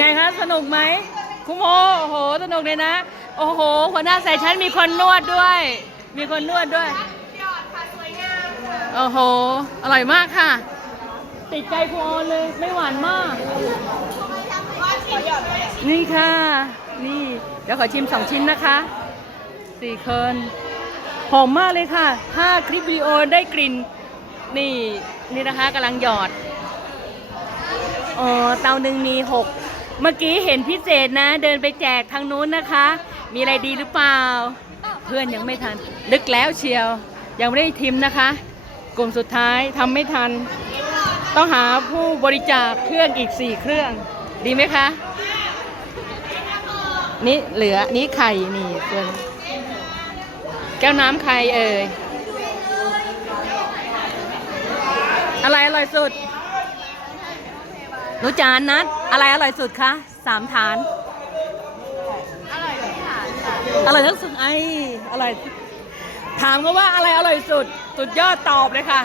ไงคะสนุกไหมคุณโมโอ้โหสนุกเลยนะ โอ้โหหัวหน้าสายชั้นมีคนนวดด้วย มีคนนวดด้วยโอ้โหอร่อยมากค่ะ ติดใจครูออนเลยไม่หวานมาก นี่ค่ะ นี่เดี๋ยวขอชิมสองชิ้นนะคะสี่คนหอมมากเลยค่ะ ถ้าคลิปวิดีโอได้กลิ่นนี่นี่นะคะกำลังหยอดอ๋อเตาหนึ่งมีหก เมื่อกี้เห็นพิเศษนะ เดินไปแจกทางนู้นนะคะ มีอะไรดีหรือเปล่า เพื่อนยังไม่ทันนึกแล้วเชียว ยังไม่ได้ทิมนะคะ กลุ่มสุดท้ายทำไม่ทัน ต้องหาผู้บริจาคเครื่องอีกสี่เครื่อง ดีไหมคะ นี่เหลือ นี่ไข่นี่เพื่อนแก้วน้ำใครเอ่ย อะไรอร่อยสุด หนูจานนัดอะไรอร่อยสุดคะสามฐาน อร่อยทุกฐานอร่อยทั้งสุดไออร่อยถามเขาว่าอะไรอร่อยสุด สุดยอดตอบเลยค่ะ